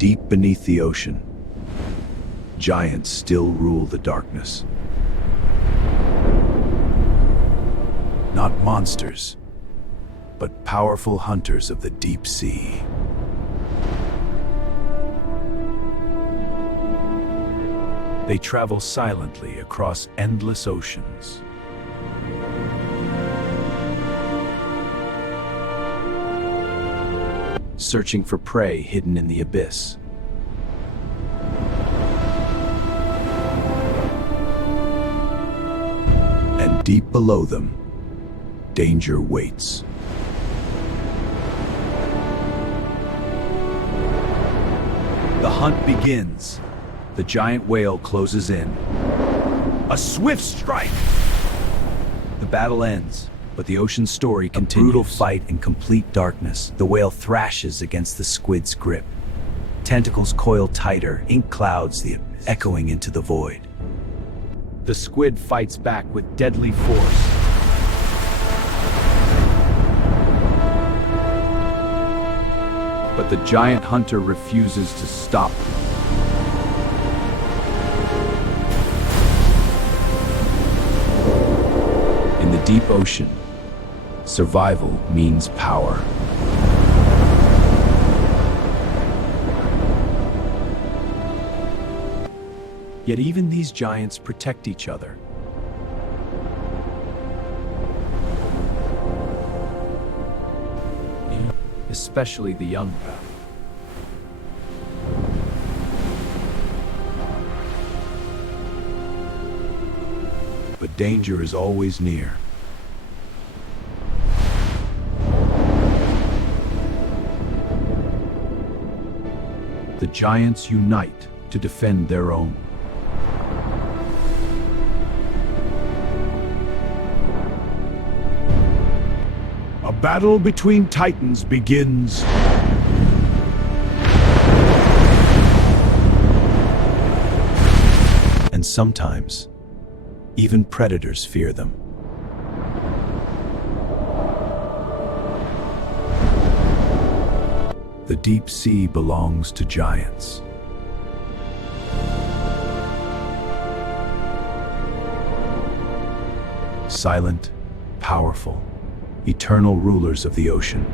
Deep beneath the ocean, giants still rule the darkness. Not monsters, but powerful hunters of the deep sea. They travel silently across endless oceans. Searching for prey hidden in the abyss. And deep below them, danger waits. The hunt begins. The giant whale closes in. A swift strike! The battle ends, but the ocean's story continues. A brutal fight in complete darkness. The whale thrashes against the squid's grip. Tentacles coil tighter, ink clouds echoing into the void. The squid fights back with deadly force. But the giant hunter refuses to stop. In the deep ocean, survival means power. Yet even these giants protect each other. Especially the young. But danger is always near. The giants unite to defend their own. A battle between titans begins. And sometimes, even predators fear them. The deep sea belongs to giants. Silent, powerful, eternal rulers of the ocean.